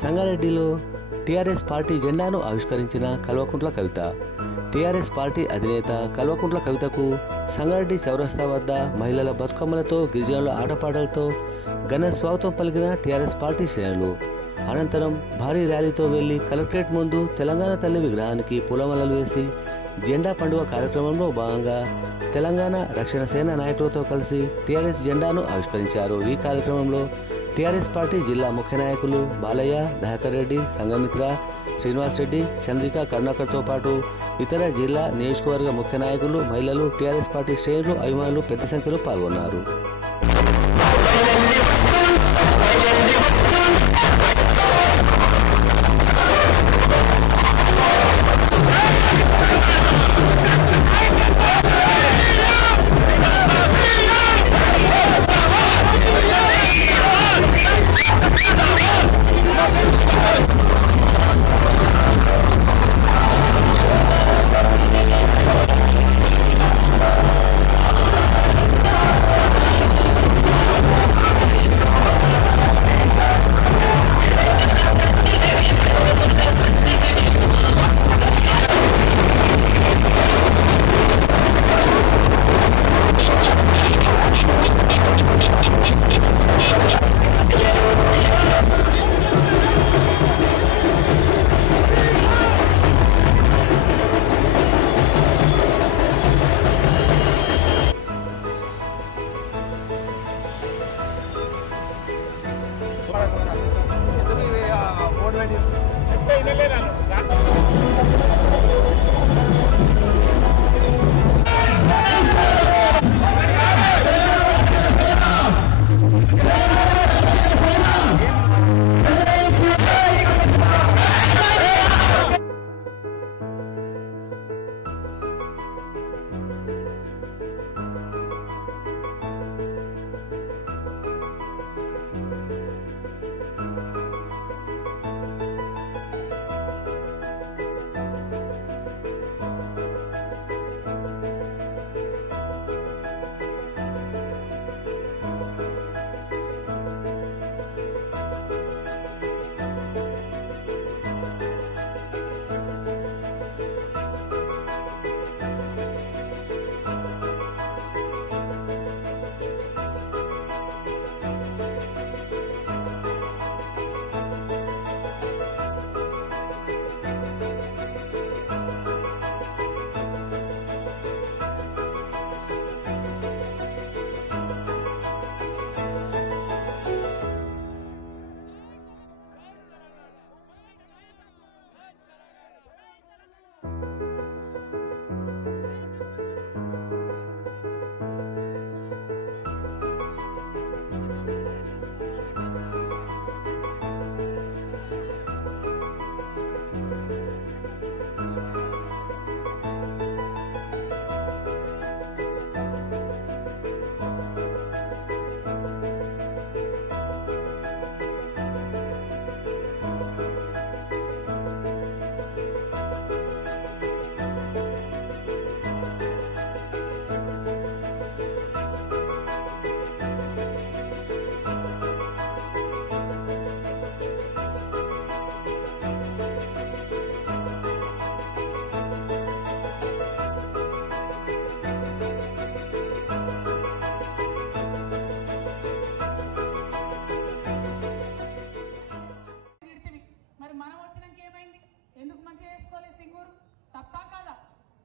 సంగారెడ్డిలో TRS party జెండాను ఆవిష్కరించిన కల్వకుంట్ల కవిత. టీఆర్ఎస్ పార్టీ అధినేత కల్వకుంట్ల కవితకు సంగారెడ్డి చౌరస్తా వద్ద మహిళల బతుకమ్మలతో, గిరిజనుల ఆటపాటలతో ఘన స్వాగతం పలికిన టీఆర్ఎస్ పార్టీ శ్రేణులు. అనంతరం భారీ ర్యాలీతో వెళ్లి కలెక్టరేట్ ముందు తెలంగాణ తల్లి విగ్రహానికి పూలమాలలు వేసి జెండా పండుగ కార్యక్రమంలో భాగంగా తెలంగాణ రక్షణ సేన నాయకులతో కలిసి టీఆర్ఎస్ జెండాను ఆవిష్కరించారు. ఈ కార్యక్రమంలో టీఆర్ఎస్ పార్టీ జిల్లా ముఖ్య నాయకులు బాలయ్య, దయాకర్ రెడ్డి, సంఘమిత్ర, శ్రీనివాస్ రెడ్డి, చంద్రిక, కరుణాకర్తో పాటు ఇతర జిల్లా నియోజకవర్గ ముఖ్య నాయకులు, మహిళలు, టీఆర్ఎస్ పార్టీ శ్రేణులు, అభిమానులు పెద్ద సంఖ్యలో పాల్గొన్నారు.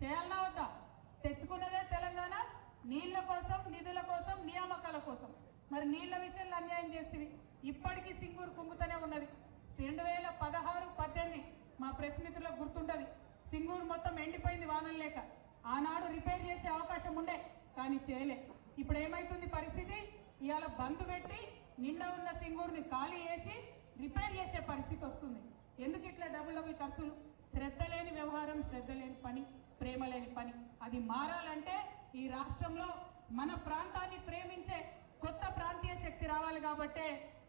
చేయాలన్నా వద్దా? తెచ్చుకున్నదే తెలంగాణ నీళ్ల కోసం, నిధుల కోసం, నియామకాల కోసం. మరి నీళ్ల విషయంలో అన్యాయం చేస్తేవి ఇప్పటికీ సింగూరు కుంగుతూనే ఉన్నది. 2016-18 మా ప్రెస్ మిత్రులకు గుర్తుంటది. సింగూరు మొత్తం ఎండిపోయింది వానలు లేక. ఆనాడు రిపేర్ చేసే అవకాశం ఉండే కానీ చేయలే. ఇప్పుడు ఏమైతుంది పరిస్థితి? ఇవాళ బంద్ పెట్టి నిండా ఉన్న సింగూరుని ఖాళీ చేసి రిపేర్ చేసే పరిస్థితి వస్తుంది. ఎందుకు ఇట్లా డబుల్ ఖర్చులు? శ్రద్ధ లేని వ్యవహారం, శ్రద్ధ లేని పని, ప్రేమ లేని పని. అది మారాలంటే ఈ రాష్ట్రంలో మన ప్రాంతాన్ని ప్రేమించే కొత్త ప్రాంతీయ శక్తి రావాలి. కాబట్టే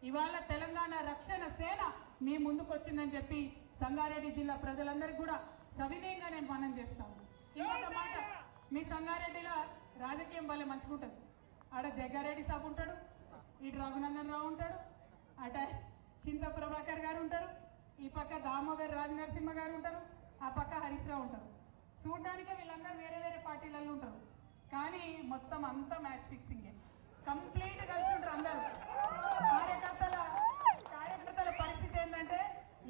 ఇవాళ తెలంగాణ రక్షణ సేన మీ ముందుకు వచ్చిందని చెప్పి సంగారెడ్డి జిల్లా ప్రజలందరికీ కూడా సవినయంగా నేను మనం చేస్తాను. ఇంకొక మాట, మీ సంగారెడ్డిలో రాజకీయం భలే మంచుకుంటుంది. ఆడ జగ్గారెడ్డి సాబ్ ఉంటాడు, ఇటు రఘునందన్ రావు ఉంటాడు, అట చింత ప్రభాకర్ గారు ఉంటారు, ఈ పక్క దామోదర్ రాజనరసింహ గారు ఉంటారు, ఆ పక్క హరీష్ రావు ఉంటారు. చూడడానికే వీళ్ళందరూ వేరే వేరే పార్టీలలో ఉంటారు, కానీ మొత్తం అంతా మ్యాచ్ ఫిక్సింగే. కంప్లీట్ కలిసి ఉంటారు అందరూ. కార్యకర్తల పరిస్థితి ఏంటంటే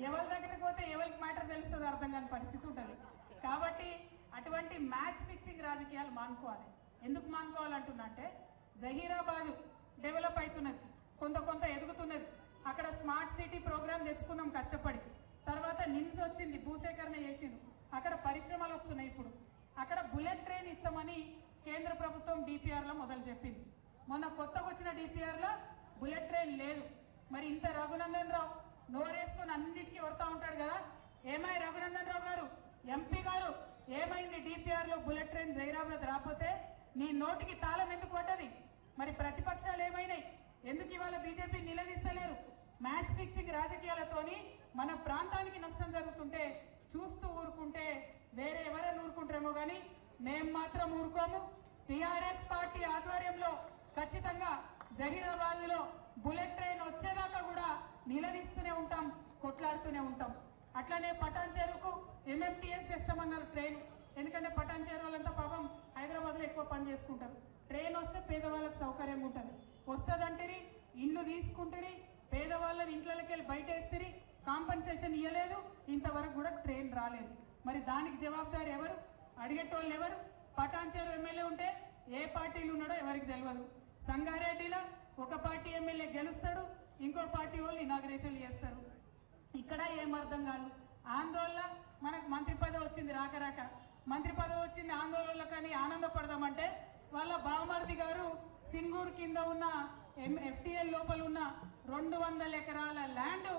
ఎవరి దగ్గరికి పోతే ఎవరికి మ్యాటర్ తెలుస్తుంది అర్థం కాని పరిస్థితి ఉంటుంది. కాబట్టి అటువంటి మ్యాచ్ ఫిక్సింగ్ రాజకీయాలు మానుకోవాలి. ఎందుకు మానుకోవాలంటున్నంటే జహీరాబాద్ డెవలప్ అవుతున్నది, కొంత ఎదుగుతున్నది. అక్కడ స్మార్ట్ సిటీ ప్రోగ్రామ్ తెచ్చుకున్నాం కష్టపడి. తర్వాత నిమ్స్ వచ్చింది, భూసేకరణ చేసిండు, అక్కడ పరిశ్రమలు వస్తున్నాయి. ఇప్పుడు అక్కడ బుల్లెట్ ట్రైన్ ఇస్తామని కేంద్ర ప్రభుత్వం డిపిఆర్లో మొదలు చెప్పింది. మొన్న కొత్తగా వచ్చిన డిపిఆర్లో బుల్లెట్ ట్రైన్ లేదు. మరి ఇంత రఘునందన్ రావు నోరేసుకొని అన్నిటికీ వస్తూ ఉంటాడు కదా, ఏమై రఘునందన్ రావు గారు ఎంపీ గారు, ఏమైంది డిపిఆర్లో బుల్లెట్ ట్రైన్ జైరాబాద్ రాకపోతే నీ నోటికి తాళం ఎందుకు పడ్డది? మరి ప్రతిపక్షాలు ఏమైనాయి? ఎందుకు ఇవాళ బీజేపీ నిలదీస్తలేరు? మ్యాచ్ ఫిక్సింగ్ రాజకీయాలతోని మన ప్రాంతానికి నష్టం జరుగుతుంటే చూస్తూ ఊరుకుంటే వేరే ఎవరైనా ఊరుకుంటారేమో కానీ మేము మాత్రం ఊరుకోము. టీఆర్ఎస్ పార్టీ ఆధ్వర్యంలో ఖచ్చితంగా జహీరాబాద్లో బుల్లెట్ ట్రైన్ వచ్చేదాకా కూడా నిలదీస్తూనే ఉంటాం, కొట్లాడుతూనే ఉంటాం. అట్లానే పటాన్ చెరువుకు ఎంఎంటీఎస్ చేస్తామన్నారు ట్రైన్. ఎందుకంటే పటాన్ చెరువు వాళ్ళంతా పాపం హైదరాబాద్లో ఎక్కువ పని చేసుకుంటారు. ట్రైన్ వస్తే పేదవాళ్ళకి సౌకర్యంగా ఉంటుంది. వస్తుందంటిరి, ఇల్లు తీసుకుంటారు, పేదవాళ్ళని ఇంట్లోకి వెళ్ళి బయట వేస్తారు, కాంపన్సేషన్ ఇవ్వలేదు, ఇంతవరకు కూడా ట్రైన్ రాలేదు. మరి దానికి జవాబుదారు ఎవరు? అడిగేటోళ్ళు ఎవరు? పటాన్ చెరువు ఎమ్మెల్యే ఉంటే ఏ పార్టీలు ఉన్నాడో ఎవరికి తెలియదు. సంగారెడ్డిలో ఒక పార్టీ ఎమ్మెల్యే గెలుస్తాడు, ఇంకో పార్టీ వాళ్ళు ఇనాగ్రేషన్లు చేస్తారు. ఇక్కడ ఏం అర్థం కాదు. ఆందోళన మనకు మంత్రి పదవి వచ్చింది, రాక మంత్రి పదవి వచ్చింది ఆందోళనలో, కానీ ఆనందపడదామంటే వాళ్ళ బావమరిది గారు సింగూరు కింద ఉన్న ఎఫ్టీఎల్ లోపల ఉన్న 200 ఎకరాల ల్యాండ్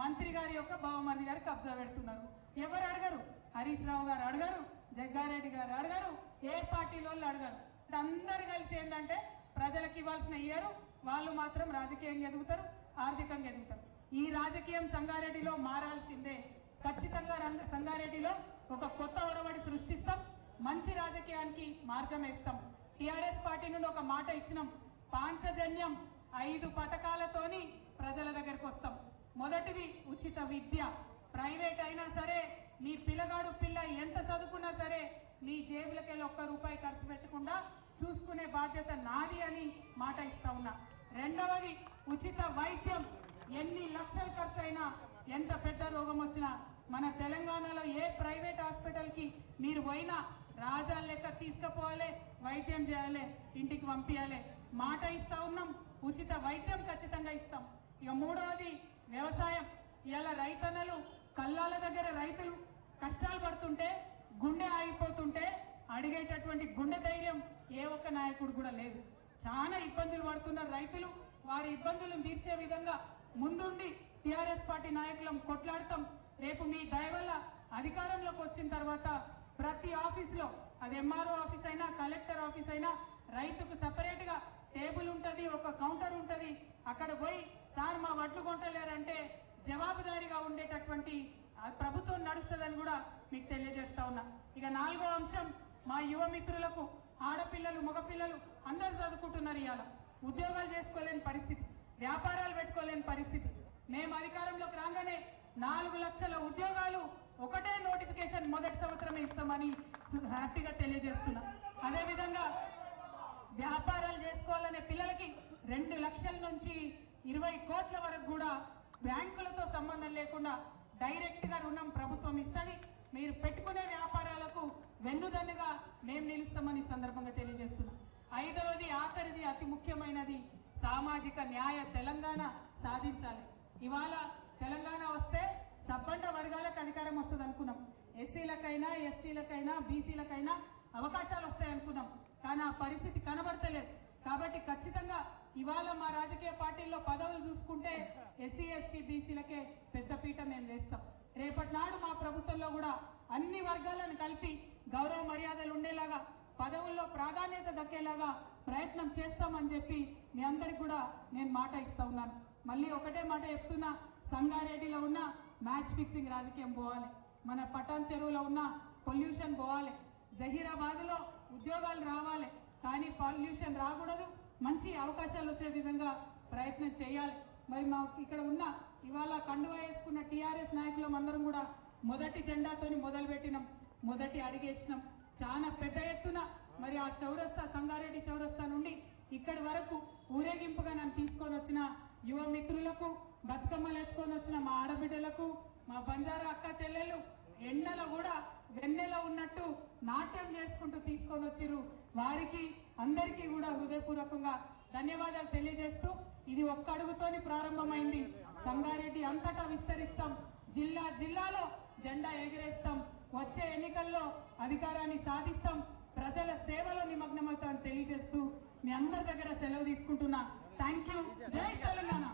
మంత్రి గారి యొక్క బావమరిది గారు కబ్జా పెడుతున్నారు. ఎవరు అడగరు? హరీష్ రావు గారు అడగరు, జగ్గారెడ్డి గారు అడగరు, ఏ పార్టీలో అడగరు. అందరు కలిసి ఏంటంటే ప్రజలకు ఇవ్వాల్సిన ఇయ్యరు, వాళ్ళు మాత్రం రాజకీయంగా ఎదుగుతారు, ఆర్థికంగా ఎదుగుతారు. ఈ రాజకీయం సంగారెడ్డిలో మారాల్సిందే. ఖచ్చితంగా సంగారెడ్డిలో ఒక కొత్త ఒరవడి సృష్టిస్తాం, మంచి రాజకీయానికి మార్గం వేస్తాం. టీఆర్ఎస్ పార్టీ నుండి ఒక మాట ఇచ్చినాం, పాంచజన్యం 5 పథకాలతోని ప్రజల దగ్గరకు వస్తాం. మొదటిది ఉచిత విద్య. ప్రైవేట్ అయినా సరే మీ పిల్లగాడు పిల్ల ఎంత చదువుకున్నా సరే మీ జేబులకి వెళ్ళి ₹1 ఖర్చు పెట్టకుండా చూసుకునే బాధ్యత నాది అని మాట ఇస్తా ఉన్నా. రెండవది ఉచిత వైద్యం. ఎన్ని లక్షలు ఖర్చు అయినా, ఎంత పెద్ద రోగం వచ్చినా మన తెలంగాణలో ఏ ప్రైవేట్ హాస్పిటల్కి మీరు పోయినా రాజాల లెక్క తీసుకుపోవాలి, వైద్యం చేయాలి, ఇంటికి పంపించాలి. మాట ఇస్తా ఉన్నాం, ఉచిత వైద్యం ఖచ్చితంగా ఇస్తాం. ఇక మూడవది వ్యవసాయం. ఇలా రైతన్నలు కల్లాల దగ్గర రైతులు కష్టాలు పడుతుంటే, గుండె ఆగిపోతుంటే అడిగేటటువంటి గుండె ధైర్యం ఏ ఒక్క నాయకుడు కూడా లేదు. చాలా ఇబ్బందులు పడుతున్నారు రైతులు. వారి ఇబ్బందులను తీర్చే విధంగా ముందుండి టీఆర్ఎస్ పార్టీ నాయకులం కొట్లాడతాం. రేపు మీ దయ వల్ల అధికారంలోకి వచ్చిన తర్వాత ప్రతి ఆఫీసులో, అది ఎంఆర్ఓ ఆఫీస్ అయినా కలెక్టర్ ఆఫీస్ అయినా, రైతుకు సపరేట్గా టేబుల్ ఉంటుంది, ఒక కౌంటర్ ఉంటుంది. అక్కడ పోయి సార్ మా వడ్లు కొంటలేరంటే జవాబుదారీగా ఉండేటటువంటి ప్రభుత్వం నడుస్తుందని కూడా మీకు తెలియజేస్తా ఉన్నా. ఇక 4వ అంశం, మా యువ మిత్రులకు, ఆడపిల్లలు మగపిల్లలు అందరూ చదువుకుంటున్నారు. ఇవాళ ఉద్యోగాలు చేసుకోలేని పరిస్థితి, వ్యాపారాలు పెట్టుకోలేని పరిస్థితి. మేము అధికారంలోకి రాగానే 4 లక్షల ఉద్యోగాలు ఒకటే నోటిఫికేషన్ మొదటి సంవత్సరమే ఇస్తామని హ్యాపీగా తెలియజేస్తున్నా. అదేవిధంగా వ్యాపారాలు చేసుకోవాలనే పిల్లలకి 2 లక్షల నుంచి 20 కోట్ల వరకు కూడా బ్యాంకులతో సంబంధం లేకుండా డైరెక్ట్గా రుణం ప్రభుత్వం ఇస్తుంది. మీరు పెట్టుకునే వ్యాపారాలకు వెన్నుదన్నుగా మేము నిలుస్తామని సందర్భంగా తెలియజేస్తున్నాం. 5వది ఆఖరిది అతి ముఖ్యమైనది, సామాజిక న్యాయ తెలంగాణ సాధించాలి. ఇవాళ తెలంగాణ వస్తే సబ్బండ వర్గాలకు అధికారం వస్తుంది అనుకున్నాం. ఎస్సీలకైనా, ఎస్టీలకైనా, బీసీలకైనా అవకాశాలు వస్తాయి అనుకున్నాం. కానీ ఆ పరిస్థితి కనబడతలేదు. కాబట్టి ఖచ్చితంగా ఇవాళ మా రాజకీయ పార్టీల్లో పదవులు చూసుకుంటే ఎస్సీ, ఎస్టీ, బీసీలకే పెద్దపీట మేము వేస్తాం. రేపటి నాడు మా ప్రభుత్వంలో కూడా అన్ని వర్గాలను కలిపి గౌరవ మర్యాదలు ఉండేలాగా, పదవుల్లో ప్రాధాన్యత దక్కేలాగా ప్రయత్నం చేస్తామని చెప్పి మీ అందరికి కూడా నేను మాట ఇస్తా ఉన్నాను. మళ్ళీ ఒకటే మాట చెప్తున్నా, సంగారెడ్డిలో ఉన్న మ్యాచ్ ఫిక్సింగ్ రాజకీయం పోవాలి, మన పటాన్ చెరువులో ఉన్న పొల్యూషన్ పోవాలి, జహీరాబాద్లో ఉద్యోగాలు రావాలి, కానీ పొల్యూషన్ రాకూడదు, మంచి అవకాశాలు వచ్చే విధంగా ప్రయత్నం చేయాలి. మరి మా ఇక్కడ ఉన్న ఇవాళ కండువా వేసుకున్న టీఆర్ఎస్ నాయకులం అందరం కూడా మొదటి జెండాతోని మొదలుపెట్టినాం, మొదటి అడిగేసినాం. చాలా పెద్ద ఎత్తున మరి ఆ చౌరస్తా సంగారెడ్డి చౌరస్తా నుండి ఇక్కడి వరకు ఊరేగింపుగా నన్ను తీసుకొని వచ్చిన యువ మిత్రులకు, బతుకమ్మలు ఎత్తుకొని వచ్చిన మా ఆడబిడ్డలకు, మా బంజారా అక్క చెల్లెళ్ళు ఎండలో కూడా వెన్నెల ఉన్నట్టు నాట్యం చేసుకుంటూ తీసుకొని వచ్చిర్రు. వారికి అందరికీ కూడా హృదయపూర్వకంగా ధన్యవాదాలు తెలియజేస్తూ, ఇది ఒక్క అడుగుతోని ప్రారంభమైంది. సంగారెడ్డి అంతటా విస్తరిస్తాం, జిల్లా జిల్లాలో జెండా ఎగిరేస్తాం, వచ్చే ఎన్నికల్లో అధికారాన్ని సాధిస్తాం, ప్రజల సేవలో నిమగ్నమవుతామని తెలియజేస్తూ మీ అందరి దగ్గర సెలవు తీసుకుంటున్నా. Thank you. జై తెలంగాణ.